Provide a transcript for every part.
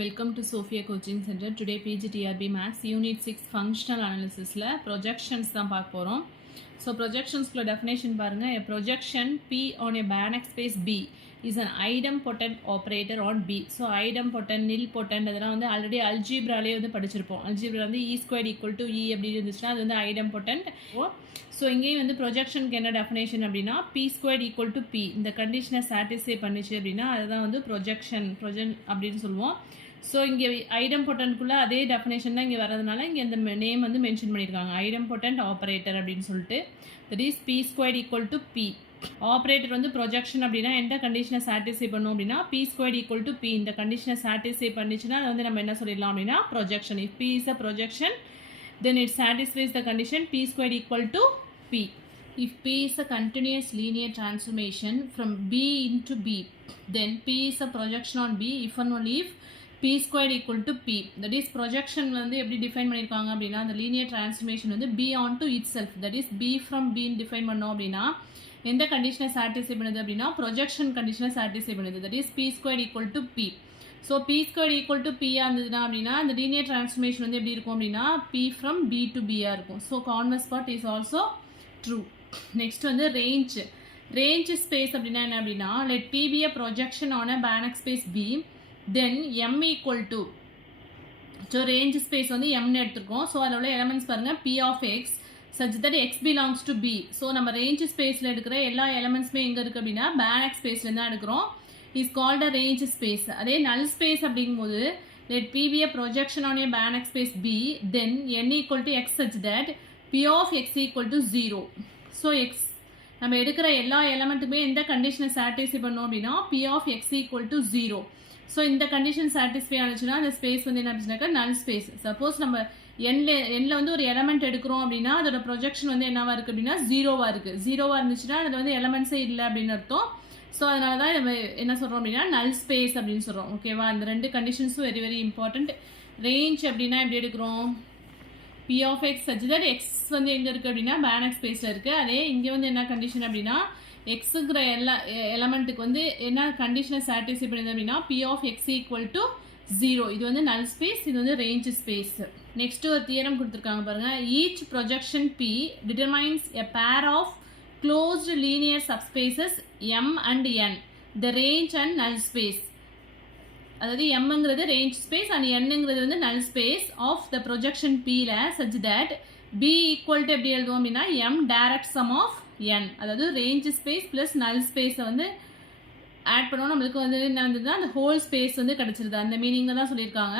Welcome to Sophia Coaching Center. Today PGTRB Maths Unit 6 Functional Analysis la projections தான் பார்க்க போறோம். So projections குள்ள definition பாருங்க. A projection P on a Banach space B is an idempotent operator on B. So idempotent, nilpotent அதெல்லாம் வந்து already அல்ஜீப்ராலே வந்து படிச்சிருப்போம். Algebra வந்து E squared equal to E அப்படி இருந்துச்சுன்னா அது வந்து idempotent. ஸோ இங்கேயும் வந்து ப்ரொஜெக்ஷனுக்கு என்ன டெஃபினேஷன் அப்படின்னா P squared equal to P இந்த கண்டிஷனை சாட்டிஸ்ஃபை பண்ணிச்சு அப்படின்னா அதுதான் வந்து ப்ரொஜெக்ஷன் அப்படின்னு சொல்லுவோம். ஸோ இங்கே ஐடம்பொட்டன்ட்குள்ளே அதே டெஃபினேஷன் தான் இங்கே வரதுனால இங்கே இந்த நேம் வந்து மென்ஷன் பண்ணியிருக்காங்க ஐடம்பொட்டன்ட் ஆப்ரேட்டர் அப்படின்னு சொல்லிட்டு. That is P squared equal to P. Operator வந்து ப்ரொஜெக்ஷன் அப்படின்னா எந்த கண்டிஷனை சாட்டிஸ்ஃபை பண்ணும் அப்படின்னா P squared equal to P இந்த கண்டிஷனை சாட்டிஸ்ஃபை பண்ணிச்சுன்னா அது வந்து நம்ம என்ன சொல்லிடலாம் அப்படின்னா projection. If P is a projection then it satisfies the condition P squared equal to P. If P is a continuous linear transformation from B into B, then P is a projection on B if and only if P squared equal to P. That is projection வந்து எப்படி define பண்ணியிருக்காங்க அப்படின்னா அந்த linear transformation வந்து B onto itself. That is B from B define பண்ணோம் அப்படின்னா எந்த கண்டிஷனை சாட்டிஸ்ஃபை பண்ணுது அப்படின்னா ப்ரொஜெக்ஷன் கண்டிஷனை சாட்டிஸ்ஃபை பண்ணுது. That is P squared equal to P. So P squared equal to P இருந்ததுன்னா அப்படின்னா அந்த linear transformation வந்து எப்படி இருக்கும் அப்படின்னா P from B to B இருக்கும். So converse part is also true. Next வந்து ரேஞ்ச் ஸ்பேஸ் அப்படின்னா என்ன அப்படின்னா let P be a projection on a Banach space B then M equal to so range space வந்து Mன்னு எடுத்துருக்கோம். So அதோட elements பாருங்கள் P of X such that X belongs to B. So நம்ம range ஸ்பேஸில் எடுக்கிற எல்லா எலமெண்ட்ஸுமே எங்கே இருக்குது அப்படின்னா Banach ஸ்பேஸ்லேருந்து தான் எடுக்கிறோம். is called a range space. அதே null space அப்படிங்கும்போது let P be a projection on a Banach space B then N equal to X such that P of X equal to 0. So X நம்ம எடுக்கிற எல்லா எலமெண்ட்டுமே எந்த கண்டிஷனை satisfy பண்ணோம் அப்படின்னா P of X equal to 0. So இந்த condition satisfy ஆனிச்சுன்னா அந்த space வந்து என்ன அப்படின்னாக்கா நல் ஸ்பேஸ். சப்போஸ் நம்ம எண்ணில் வந்து ஒரு எலமெண்ட் எடுக்கிறோம் அப்படின்னா அதோட ப்ரொஜெக்ஷன் வந்து என்னவா இருக்குது அப்படின்னா ஜீரோவாக இருக்குது. ஜீரோவாக இருந்துச்சுன்னா அதில் வந்து எலமெண்ட்ஸே இல்லை அப்படின்னு அர்த்தம். ஸோ அதனால தான் நம்ம என்ன சொல்கிறோம் அப்படின்னா நல் ஸ்பேஸ் அப்படின்னு சொல்கிறோம். ஓகேவா, இந்த ரெண்டு கண்டிஷன்ஸும் வெரி வெரி இம்பார்ட்டண்ட். ரேஞ்ச் அப்படின்னா எப்படி எடுக்கிறோம் P of X such that X வந்து எங்கே இருக்குது அப்படின்னா Banach ஸ்பேஸில் இருக்குது. அதே இங்கே வந்து என்ன கண்டிஷன் அப்படின்னா எக்ஸுங்கிற எல்லா எலமெண்ட்டுக்கு வந்து என்ன கண்டிஷனை சாட்டிஸ்ஃபை பண்ணுது அப்படின்னா P of X equal to 0. இது வந்து நல் ஸ்பேஸ், இது வந்து ரேஞ்ச் ஸ்பேஸ். நெக்ஸ்ட் ஒரு தியரம் கொடுத்துருக்காங்க பாருங்கள். Each projection P determines a pair of closed linear subspaces M and N, the range and null space. அதாவது எம்ங்கிறது ரேஞ்ச் ஸ்பேஸ் அண்ட் என்னங்கிறது வந்து null space of the projection Pல such that B equal to எப்படி எழுதுவோம் அப்படின்னா M direct sum of N. அதாவது range space plus null ஸ்பேஸை வந்து ஆட் பண்ணுவோம். நம்மளுக்கு வந்து என்ன வந்ததுன்னா அந்த ஹோல் ஸ்பேஸ் வந்து கிடச்சிருது. அந்த மீனிங்கில் தான் சொல்லியிருக்காங்க.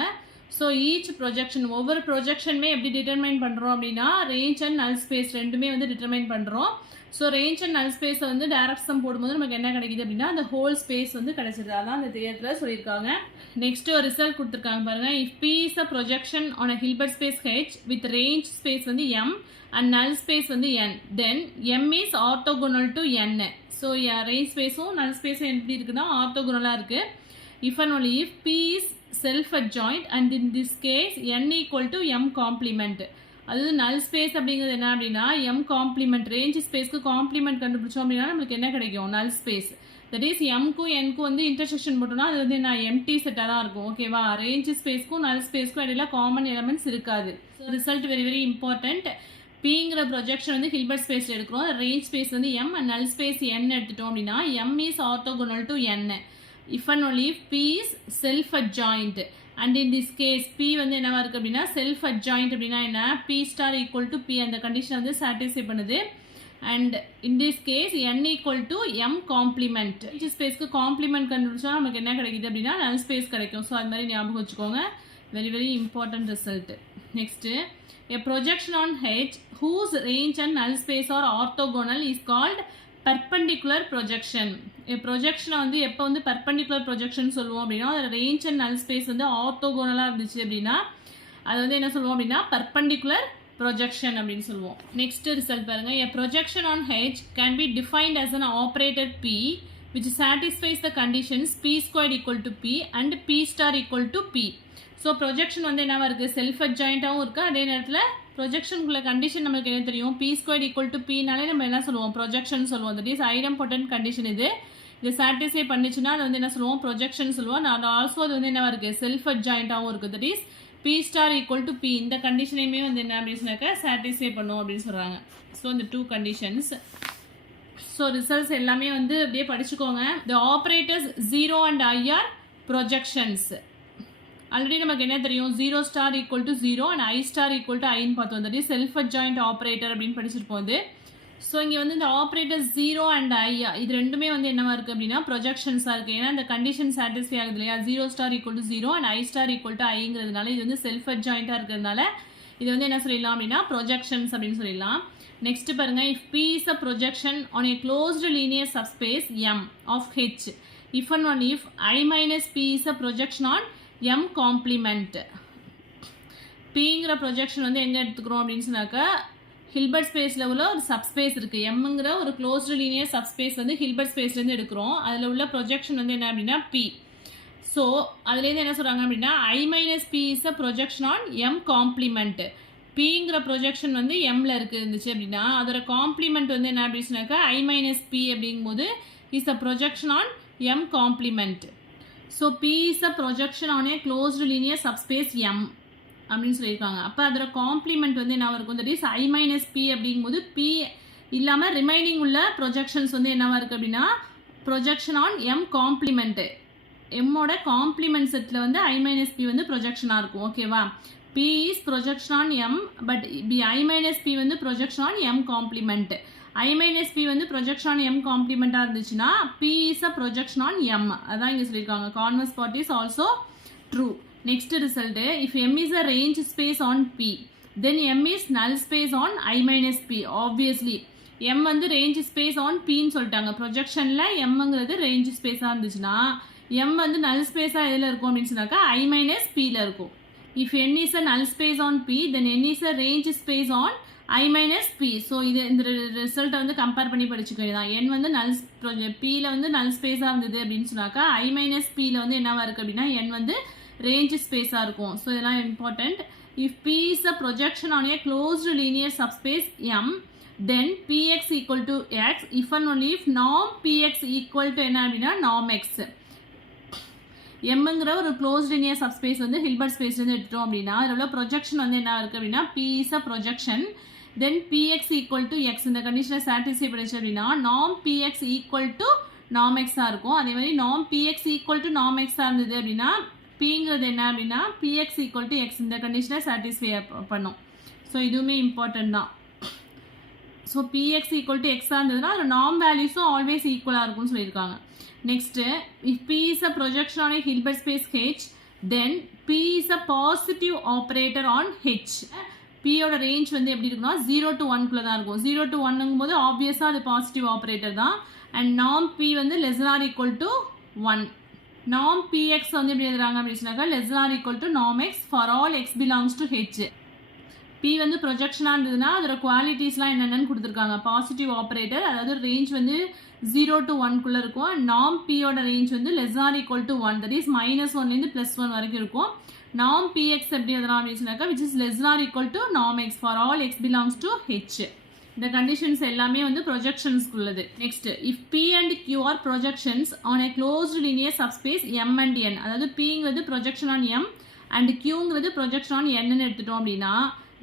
ஸோ ஈச் ப்ரொஜெக்ஷன் ஒவ்வொரு ப்ரொஜெக்ஷனுமே எப்படி டிட்டர்மைன் பண்ணுறோம் அப்படின்னா ரேஞ்ச் அண்ட் நல் ஸ்பேஸ் ரெண்டுமே வந்து டிட்டர்மைன் பண்ணுறோம். ஸோ ரேஞ்ச் அண்ட் நல் ஸ்பேஸை வந்து டைரக்ட் சம் போடும்போது நமக்கு என்ன கிடைக்குது அப்படின்னா அந்த ஹோல் ஸ்பேஸ் வந்து கிடைச்சிருது. அதான் அந்த தியரத்தில் சொல்லியிருக்காங்க. நெக்ஸ்ட் ஒரு ரிசல்ட் கொடுத்துருக்காங்க பாருங்கள். If P is a projection on a Hilbert space H with range space வந்து M and null space வந்து N, then M is orthogonal to N. So range ஸ்பேஸும் நல் ஸ்பேஸும் எப்படி இருக்குன்னா ஆர்த்தோகோனலாக இருக்குது. if and only if P is self adjoint and in this case N equal to M complement. அதாவது null space அப்படிங்கிறது என்ன அப்படின்னா M காம்ப்ளிமெண்ட். ரேஞ்ச் ஸ்பேஸ்க்கு காம்ப்ளிமெண்ட் கண்டுபிடிச்சோம் அப்படின்னா நம்மளுக்கு என்ன கிடைக்கும் நல் ஸ்பேஸ். தட் இஸ் எம்க்கும் என்க்கும் வந்து இன்டர்செக்ஷன் போட்டோம்னா அது வந்து என்ன எம்டி செட்டாக தான் இருக்கும். ஓகேவா, ரேஞ்ச் ஸ்பேஸ்க்கும் நல் ஸ்பேஸ்க்கும் இடையில காமன் எலமெண்ட்ஸ் இருக்காது. Result very very important. பிங்கிற ப்ரொஜெக்ஷன் வந்து ஹில்பர்ட் ஸ்பேஸில் எடுக்கிறோம். ரேஞ்ச் ஸ்பேஸ் வந்து M and null space N எடுத்துட்டோம் அப்படின்னா M is orthogonal to N if and only if P is self adjoint. and in this case P வந்து என்னவா இருக்குது அப்படின்னா செல்ஃப் அட்ஜாயிண்ட் அப்படின்னா என்ன P star equal to P அந்த கண்டிஷன் வந்து சாட்டிஸ்ஃபை பண்ணுது. And in this case N equal to M complement. Range ஸ்பேஸ்க்கு காம்ப்ளிமெண்ட் கண்டுபிடிச்சா நமக்கு என்ன கிடைக்குது அப்படின்னா நல் ஸ்பேஸ் கிடைக்கும். ஸோ அது மாதிரி ஞாபகம் வச்சுக்கோங்க. Very very important result. Next a projection on H whose range and null space are orthogonal is called perpendicular projection. ப்ரொஜெக்ஷனை வந்து எப்போ வந்து பர்பண்டிகுலர் ப்ரொஜெக்ஷன் சொல்லுவோம் அப்படின்னா அதில் ரேஞ்ச் அண்ட் நல் ஸ்பேஸ் வந்து ஆர்த்தோகோனலாக இருந்துச்சு அப்படின்னா அது வந்து என்ன சொல்லுவோம் அப்படின்னா பர்பண்டிகுலர் ப்ரொஜெக்ஷன் அப்படின்னு சொல்லுவோம். நெக்ஸ்ட் ரிசல்ட் பாருங்கள். a projection on H can be defined as an operator P which satisfies the conditions P squared equal to P and P star equal to P. So projection வந்து என்னவா இருக்குது self அட்ஜாயிண்ட்டாகவும் இருக்குது. அதே நேரத்தில் ப்ரொஜெக்ஷனுக்குள்ள condition நம்மளுக்கு என்ன தெரியும் P squared equal to Pனாலே நம்ம என்ன சொல்லுவோம் ப்ரொஜெக்ஷன் சொல்லுவோம். That is idempotent condition. இது இதை சாட்டிஸ்ஃபை பண்ணிச்சுன்னா அது வந்து என்ன சொல்லுவோம், ப்ரொஜெக்ஷன் சொல்லுவோம். நான் ஆல்சோ அது வந்து என்னவா இருக்குது, செல்ஃப் அட்ஜாயிண்டாகவும் இருக்குது. That is B star equal to B, இந்த கண்டிஷனையுமே வந்து என்ன அப்படின்னு சொன்னாக்கா சாட்டிஸ்ஃபை பண்ணும் அப்படின்னு சொல்கிறாங்க. ஸோ இந்த 2 கண்டிஷன்ஸ். ஸோ ரிசல்ட்ஸ் எல்லாமே வந்து அப்படியே படிச்சுக்கோங்க. The operators 0 and I are projections. Already நமக்கு என்ன தெரியும், 0 star equal to 0 and I star equal to ஐன்னு பார்த்தோம். That is self adjoint operator அப்படின்னு படிச்சிருப்போம் இது. ஸோ இங்கே வந்து இந்த ஆப்ரேட்டர் 0 and I இது ரெண்டுமே வந்து என்னவா இருக்குது அப்படின்னா ப்ரொஜெக்ஷன்ஸாக இருக்குது. ஏன்னா இந்த கண்டிஷன் சாட்டிஸ்ஃபை ஆகுது இல்லையா, 0 star equal to 0 and I star equal to ஐங்கிறதுனால இது வந்து செல்ஃப் அட்ஜாயிண்ட்டாக இருக்கிறதுனால இது வந்து என்ன சொல்லிடலாம் அப்படின்னா ப்ரொஜெக்ஷன்ஸ் அப்படின்னு சொல்லிடலாம். நெக்ஸ்ட் பாருங்க, if P is a projection on a closed linear subspace M of H, if and only if I minus P is a projection on M complement. Pங்கிற ப்ரொஜெக்ஷன் வந்து எங்கே எடுத்துக்கிறோம் அப்படின்னு சொன்னாக்கா ஹில்பர்ட் ஸ்பேஸில் உள்ள ஒரு சப்ஸ்பேஸ் இருக்குது. எம்ங்கிற ஒரு க்ளோஸ்டு லீனியர் சப்ஸ்பேஸ் வந்து ஹில்பர்ட் ஸ்பேஸ்லேருந்து எடுக்கிறோம். அதில் உள்ள ப்ரொஜெக்ஷன் வந்து என்ன அப்படின்னா P. ஸோ அதுலேருந்து என்ன சொல்கிறாங்க அப்படின்னா I minus P is a projection on M complement. Pங்கிற ப்ரொஜெக்ஷன் வந்து எம்மில் இருந்துச்சு அப்படின்னா அதோட காம்ப்ளிமெண்ட் வந்து என்ன அப்படின்னு சொன்னாக்கா I minus P அப்படிங்கும்போது is a projection on M complement. So P is a projection on a closed linear subspace M அப்படின்னு சொல்லியிருக்காங்க. அப்போ அதோட காம்ப்ளிமெண்ட் வந்து என்ன இருக்கும், that is I minus P அப்படிங்கும்போது P இல்லாமல் ரிமைனிங் உள்ள ப்ரொஜெக்ஷன்ஸ் வந்து என்னவா இருக்குது அப்படின்னா ப்ரொஜெக்ஷன் ஆன் M complement. எம்மோட காம்ப்ளிமெண்ட் செட்டில் வந்து I minus P வந்து ப்ரொஜெக்ஷனாக இருக்கும். ஓகேவா, P is projection on M but I minus P வந்து projection on M complement. I minus P வந்து ப்ரொஜெக்ஷன் ஆன் M complementஆக இருந்துச்சுன்னா P is a projection on M. அதான் இங்கே சொல்லியிருக்காங்க. Converse part is also true. Next result, if M is a range space on P, then M is null space on I minus P. Obviously, M வந்து range space on P ன்னு சொல்லிட்டாங்க. ப்ரொஜெக்ஷனில் Mங்கிறது range spaceஆக இருந்துச்சுன்னா M வந்து null spaceஆக எதில் இருக்கும் அப்படின்னு சொன்னாக்கா I minus Pயில் இருக்கும். If N is a null space on P, then N is a range space on I minus P. So இந்த ரிசல்ட்டை வந்து கம்பேர் பண்ணி படிச்சுக்க வேண்டியதான். N வந்து Pயில் வந்து null spaceஆக இருந்தது அப்படின்னு சொன்னாக்கா I minus Pயில் வந்து என்னவா இருக்குது அப்படின்னா N வந்து range spaceஆக இருக்கும். ஸோ இதெல்லாம் important. If P is a projection on a closed linear subspace M, then Px equal to X if and only if norm Px equal to என்ன அப்படின்னா norm X. எம்ங்கிற ஒரு க்ளோஸ் லீனியர் சப்ஸ்பேஸ் வந்து Hilbert ஸ்பேஸ்லேருந்து எடுத்துட்டோம் அப்படின்னா அதில் உள்ள projection வந்து என்ன இருக்குது அப்படின்னா P is a projection, then Px equal to X. இந்த கண்டிஷனை சாட்டிஸ்ஃபை பண்ணிச்சு அப்படின்னா norm Px equal to norm X-ஆக இருக்கும். அதே மாதிரி norm Px equal to norm X-ஆக இருந்தது அப்படின்னா Pங்கிறது என்ன அப்படின்னா Px ஈக்குவல் டு X. இந்த கண்டிஷனை சாட்டிஸ்ஃபை பண்ணும். ஸோ இதுவுமே இம்பார்ட்டன்ட் தான். ஸோ Px ஈக்குவல் டு X-ஆக இருந்ததுன்னா அதில் நார்ம் வேல்யூஸும் ஆல்வேஸ் ஈக்குவலாக இருக்கும்னு சொல்லியிருக்காங்க. Next, if P is a projection on a Hilbert space H, then P is a positive operator on H. Pயோட ரேஞ்ச் வந்து எப்படி இருக்குன்னா 0 to 1 தான் இருக்கும். 0 to 1ங்கும் போது ஆப்வியஸாக அது பாசிட்டிவ் ஆப்ரேட்டர் தான். அண்ட் norm P வந்து less or equal to 1. norm Px வந்து எப்படி எழுதுறாங்க அப்படின்னு சொன்னாக்கா less or equal to norm X for all X belongs to H. P வந்து ப்ரொஜெக்ஷனாக இருந்ததுன்னா அதோட குவாலிட்டிஸ்லாம் என்னென்னு கொடுத்துருக்காங்க. பாசிட்டிவ் ஆப்ரேட்டர், அதாவது ரேஞ்ச் வந்து 0 to 1 இருக்கும். அண்ட் norm Pயோட ரேஞ்ச் வந்து less or equal to 1, that is -1லேருந்து +1 வரைக்கும் இருக்கும். norm Px எப்படி எழுதுறாங்க அப்படின்னு சொன்னாக்கா which is less or equal to norm X for all X belongs to H. இந்த கண்டிஷன்ஸ் எல்லாமே வந்து ப்ரொஜெக்ஷன்ஸ்க்கு உள்ளது. Next, if P and Q are projections on a closed linear subspace M and N, அதாவது Pங்கிறது ப்ரொஜெக்ஷன் ஆன் M அண்ட் Qங்கிறது projection on Nன்னு எடுத்துட்டோம் அப்படின்னா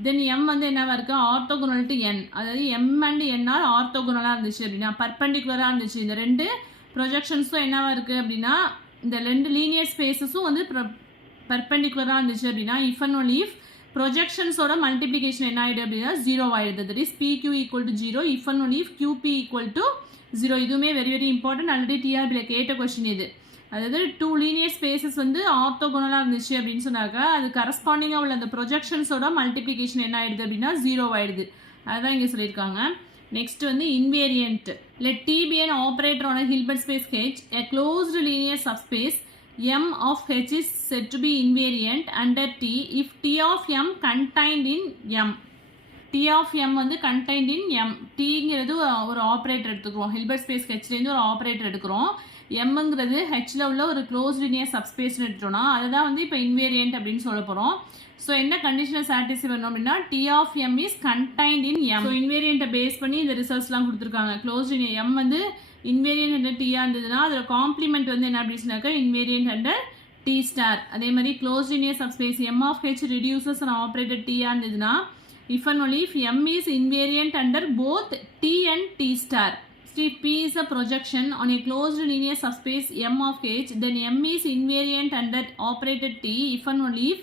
தென் M வந்து என்னவா இருக்குது ஆர்த்தோகோனல் டு N. அதாவது M அண்ட் N ஆர் ஆர்த்தோகோனலாக இருந்துச்சு அப்படின்னா பர்பெண்டிகுலராக இருந்துச்சு. இந்த ரெண்டு ப்ரொஜெக்ஷன்ஸும் என்னவா இருக்குது அப்படின்னா இந்த ரெண்டு லீனியர் ஸ்பேஸஸும் வந்து பர்பெண்டிகுலராக இருந்துச்சு அப்படின்னா இஃப் அண்ட் ஒன்லி இஃப் ப்ரொஜெக்ஷன்ஸோட மல்டிப்ளிகேஷன் என்ன ஆகிடுது அப்படின்னா 0 ஆகிடுது. That is PQ equal to 0 if and only if QP equal to 0. இதுவுமே வெரி வெரி இம்பார்ட்டன்ட். ஆல்ரெடி டிஆர்பியில் கேட்ட கொஸ்டின் இது. அதாவது 2 லீனியர் ஸ்பேசஸ் வந்து ஆர்த்தோகோனலாக இருந்துச்சு அப்படின்னு சொன்னாக்கா அது கரஸ்பாண்டிங்காக உள்ள அந்த ப்ரொஜெக்ஷன்ஸோட மல்டிப்ளிகேஷன் என்ன ஆகிடுது அப்படின்னா 0 ஆகிடுது. அதுதான் இங்கே சொல்லியிருக்காங்க. நெக்ஸ்ட் வந்து invariant. Let T be an operator on a Hilbert space H, a closed linear subspace M of H is said to be invariant under T if T of M contained in M. T of M வந்து contained in M. Tங்கிறது ஒரு operator எடுத்துக்கிறோம். Hilbert space ஹெச்லேருந்து ஒரு operator எடுக்கிறோம். Mங்கிறது ஹெச்சில் உள்ள ஒரு close linear சப்ஸ்பேஸ்னு எடுத்துட்டோம்னா அதுதான் வந்து இப்போ இன்வேரியன்ட் அப்படின்னு சொல்ல போகிறோம். ஸோ என்ன கண்டிஷனை சாட்டிஸ்ஃபை பண்ணோம் அப்படின்னா T of M is contained in M. So இன்வேரியண்ட்டை பேஸ் பண்ணி இந்த ரிசல்ட்ஸ்லாம் கொடுத்துருக்காங்க. க்ளோஸ் லீனியர் M வந்து இன்வேரியன்ட் அண்டர் டீயாக இருந்ததுன்னா அதோட காம்ப்ளிமெண்ட் வந்து என்ன அப்படின்னாக்கா இன்வேரியன்ட் அண்டர் டி ஸ்டார். அதே மாதிரி closed linear subspace M of H reduces and operated டீயாக இருந்ததுன்னா if and only if m is invariant under both t and t star. If P is a projection on a closed linear subspace m of h, then m is invariant under operator t if and only if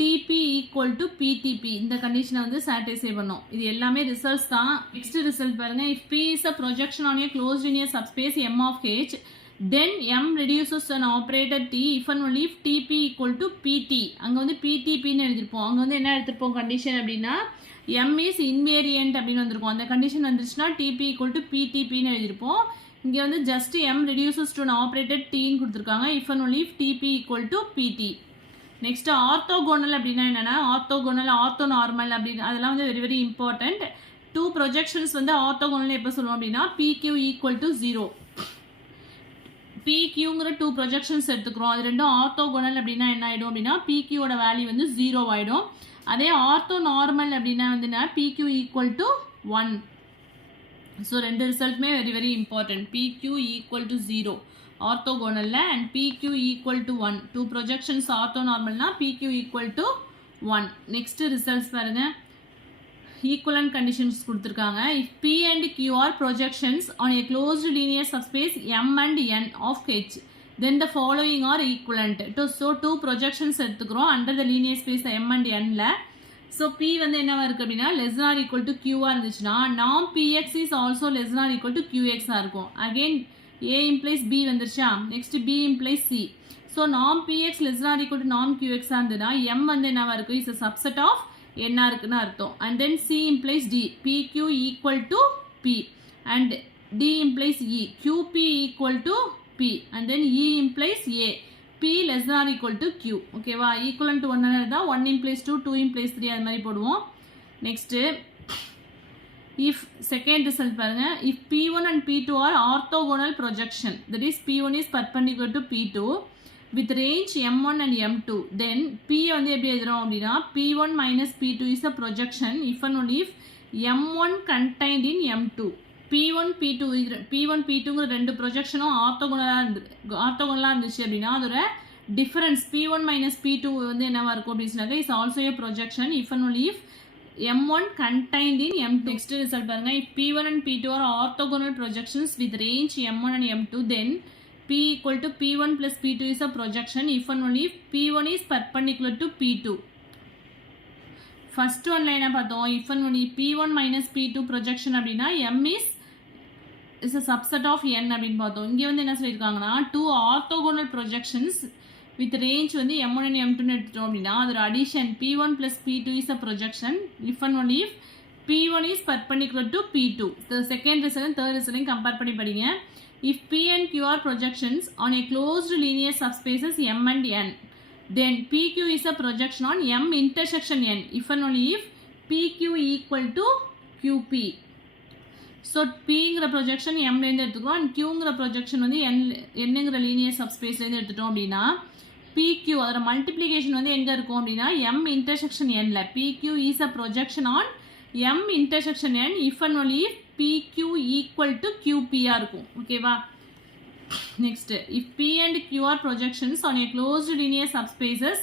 TP equal to PTP. இந்த கண்டிஷனை வந்து satisfy பண்ணும். இது எல்லாமே results தான். Next result பாருங்க. if P is a projection on a closed linear subspace m of h, then m reduces an operator t if and only if TP equal to PT. அங்க வந்து PTP ன்னு எழுதிருப்போம். அங்க வந்து என்ன எடுத்துப்போம் condition அப்படின்னா m is invariant அப்படின்னு வந்திருக்கும். அந்த கண்டிஷன் வந்துருச்சுன்னா TP equal to PTP ன்னு எழுதிருப்போம். இங்கே வந்து just m reduces to an operator t ன்னு கொடுத்துருக்காங்க if and only if TP equal to PT. Next orthogonal அப்படின்னா என்னன்னா ஆர்த்தோகோனல் ஆர்த்தோநார்மல் அப்படின்னு அதெல்லாம் வந்து very very important. Two projections வந்து ஆர்த்தோகோனல் எப்போ சொல்லுவோம் அப்படின்னா PQ ஈக்குவல் டு 0. PQங்கிற டூ ப்ரொஜெக்ஷன்ஸ் எடுத்துக்கிறோம். அது ரெண்டும் ஆர்த்தோகோனல் அப்படின்னா என்ன ஆகிடும் அப்படின்னா PQவோட வேல்யூ வந்து 0 ஆகிடும். அதே ஆர்த்தோநார்மல் அப்படின்னா வந்துன்னா PQ ஈக்குவல் டு 1. ஸோ ரெண்டு ரிசல்ட்டுமே very very important. PQ equal to 0 ஆர்த்தோகோனல்ல and PQ equal to 1. Two projections ஆர்த்தோநார்மல்னா PQ equal to 1. Next results பாருங்க. ஈக்குவலன்ட் கண்டிஷன்ஸ் கொடுத்துருக்காங்க. If P and Q are projections on a closed linear subspace M and N of H, then the following are equivalent. So two projections எடுத்துக்கிறோம் under the linear space M and Nல. So P வந்து என்னவா இருக்குது அப்படின்னா less than or equal to Qவாக இருந்துச்சுன்னா norm PX is also less than or equal to QXாக இருக்கும். Again A implies B வந்துருச்சா. Next B implies C. So norm PX less than or equal to norm QXாக இருந்ததுன்னா M வந்து என்னவா இருக்கும் is a subset of என்ன இருக்குன்னு அர்த்தம். And then C implies D. PQ equal to P and D implies E. QP equal to P and then E implies A. P less than or equal to Q. ஓகேவா. Equivalent to 1 தான் 1 implies 2, 2 implies 3 அது மாதிரி போடுவோம். Next if second result பாருங்க. if P1 and P2 are orthogonal projection, that is P1 is perpendicular to P2 with range M1 and M2, then P வந்து எப்படி எழுதுறோம் அப்படின்னா P1 minus P2 is a projection if and only if M1 contained in M2. P1 P2ங்கிற ரெண்டு ப்ரொஜெக்ஷனும் ஆர்த்தோகோனலாக இருந்துச்சு அப்படின்னா அதோட difference P1 minus P2 வந்து என்னவா இருக்கும் அப்படின்னாக்கா is also A projection if and only if M1 contained in M2. Next result பாருங்க. if P1 and P2 are orthogonal projections with range M1 and M2, then P equal to P1 plus P2 is a projection if and only if P1 is perpendicular to P2. First one line பார்த்தோம் if and only P1 minus P2 projection அப்படின்னா M is a subset of N அப்படின்னு பார்த்தோம். இங்கே வந்து என்ன சொல்லியிருக்காங்கன்னா two orthogonal projections with range வந்து M1 and M2 எடுத்துட்டோம் அப்படின்னா அதோட addition P1 plus P2 is a projection if and only if P1 is perpendicular to P2. The second result third result compare பண்ணி படிங்க. if P and Q are projections on a closed linear subspaces M and N, then PQ is a projection on M intersection N if and only if PQ equal to QP. So Pங்கிற projection Mலேருந்து எடுத்துக்கிறோம் அண்ட் Qங்கிற projection வந்து என்னங்கிற linear சப்ஸ்பேஸ்லேருந்து எடுத்துட்டோம் அப்படின்னா PQ அதோட multiplication வந்து எங்கே இருக்கும் அப்படின்னா M இன்டர்செக்ஷன் Nல. PQ is a projection on M intersection N if and only if PQ equal to QPஆ இருக்கும். ஓகேவா. Next if P and Q are projections on a closed linear subspaces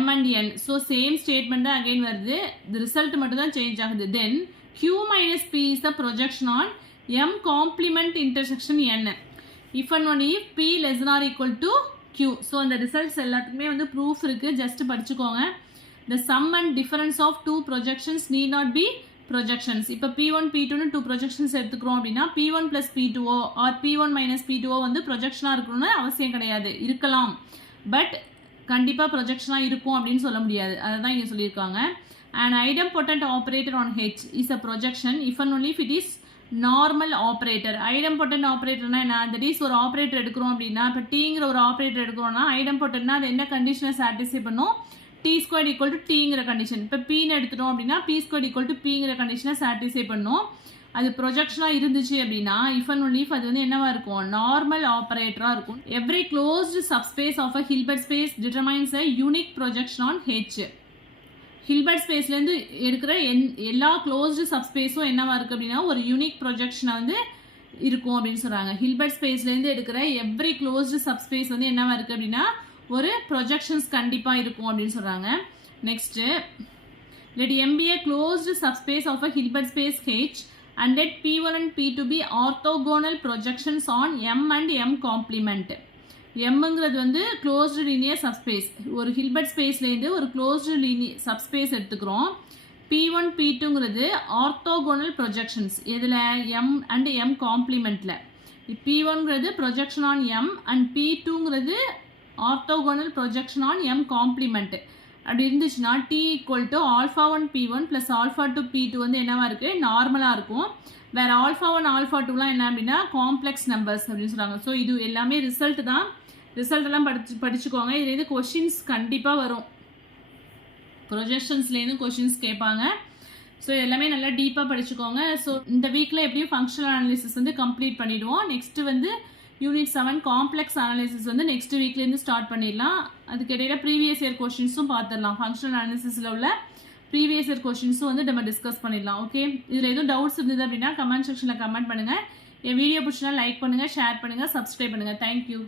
M and N, so same statement தான் again வருது. இந்த result மட்டும் தான் change ஆகுது. தென் Q minus P is the projection on M complement intersection N if and only if P less than or equal to Q. So அந்த results எல்லாத்துக்குமே வந்து proof இருக்குது, ஜஸ்ட் படிச்சுக்கோங்க. The sum and difference of two projections need not be projections. இப்போ P1 P2னு two projections எடுத்துக்கிறோம் அப்படின்னா P1 plus P2O or P1 minus P2O வந்து ப்ரொஜெக்ஷனாக இருக்கணும்னு அவசியம் கிடையாது. இருக்கலாம், பட் கண்டிப்பாக ப்ரொஜெக்ஷனாக இருக்கும் அப்படின்னு சொல்ல முடியாது. அதை தான் இங்கே சொல்லியிருக்காங்க. An idempotent operator on H is a projection if and only if it is normal operator. idempotent operatorனா என்ன? that is ஒரு ஆப்ரேட்டர் எடுக்கிறோம் அப்படின்னா இப்போ Tங்கிற ஒரு ஆப்ரேட்டர் எடுக்கிறோம்னா idempotentனா அது என்ன கண்டிஷனை சாட்டிஸ்ஃபை பண்ணும்? T squared equal to Tங்கிற கண்டிஷன். இப்போ Pன்னு எடுத்துட்டோம் அப்படின்னா P squared equal to Pங்கிற கண்டிஷனை சாட்டிஸ்ஃபை பண்ணும். அது ப்ரொஜெக்ஷனாக இருந்துச்சு அப்படின்னா if and only if அது வந்து என்னவா இருக்கும்? நார்மல் ஆப்ரேட்டராக இருக்கும். Every closed subspace of a Hilbert space determines a unique projection on H. Hilbert ஸ்பேஸ்லேருந்து எடுக்கிற எல்லா க்ளோஸ்டு சப்ஸ்பேஸும் என்னவா இருக்குது அப்படின்னா ஒரு யூனிக் ப்ரொஜெக்ஷனை வந்து இருக்கும் அப்படின்னு சொல்கிறாங்க. ஹில்பர்ட் ஸ்பேஸ்லேருந்து எடுக்கிற எவ்ரி க்ளோஸ்டு சப்ஸ்பேஸ் வந்து என்னவா இருக்குது அப்படின்னா ஒரு ப்ரொஜெக்ஷன்ஸ் கண்டிப்பாக இருக்கும் அப்படின்னு சொல்கிறாங்க. Next let M be a closed subspace of a Hilbert space H and let P1 and P2 be orthogonal projections on M and M complement. Mங்கிறது வந்து closed linear subspace. ஒரு ஹில்பர்ட் ஸ்பேஸ்லேருந்து ஒரு closed linear subspace எடுத்துக்கிறோம். P1 P2ங்கிறது orthogonal projections இதில் M and M காம்ப்ளிமெண்ட்டில். P1ங்கிறது ப்ரொஜெக்ஷன் ஆன் M அண்ட் P2ங்கிறது orthogonal projection on M complement. அப்படி இருந்துச்சுன்னா T equal to alpha 1 P1 plus alpha 2 P2 வந்து என்னவா இருக்குது நார்மலாக இருக்கும். வேறு ஆல்ஃபா 1 ஆல்ஃபா 2லாம் என்ன அப்படின்னா காம்ப்ளெக்ஸ் நம்பர்ஸ் அப்படின்னு சொல்கிறாங்க. ஸோ இது எல்லாமே ரிசல்ட் தான். ரிசல்ட்டெல்லாம் படிச்சுக்கோங்க. இதுலேருந்து கொஷின்ஸ் கண்டிப்பாக வரும். ப்ரொஜெக்ஷன்ஸ்லேருந்து கொஷின்ஸ் கேட்பாங்க. ஸோ எல்லாமே நல்லா டீப்பாக படிச்சுக்கோங்க. ஸோ இந்த வீக்கில் எப்படியும் ஃபங்க்ஷனல் அனாலிசிஸ் வந்து கம்ப்ளீட் பண்ணிவிடுவோம். நெக்ஸ்ட்டு வந்து யூனிட் 7 காம்ப்ளெக்ஸ் அனாலிசிஸ் வந்து நெக்ஸ்ட் வீக்லேருந்து ஸ்டார்ட் பண்ணிடலாம். அதுக்கு இடையில ப்ரீவியஸ் இயர் கொஷின்ஸும் பார்த்துடலாம். ஃபங்க்ஷனல் அனாலிசிஸில் உள்ள ப்ரீவியஸ் இயர் கொஷின்ஸும் வந்து நம்ம டிஸ்கஸ் பண்ணிடலாம். ஓகே, இதில் எதுவும் டவுட்ஸ் இருந்தது அப்படின்னா கமெண்ட் செக்ஷனில் கமெண்ட் பண்ணுங்கள். என் வீடியோ பிடிச்சினா லைக் பண்ணுங்கள், ஷேர் பண்ணுங்கள், சப்ஸ்கிரைப் பண்ணுங்கள். தேங்க்யூ.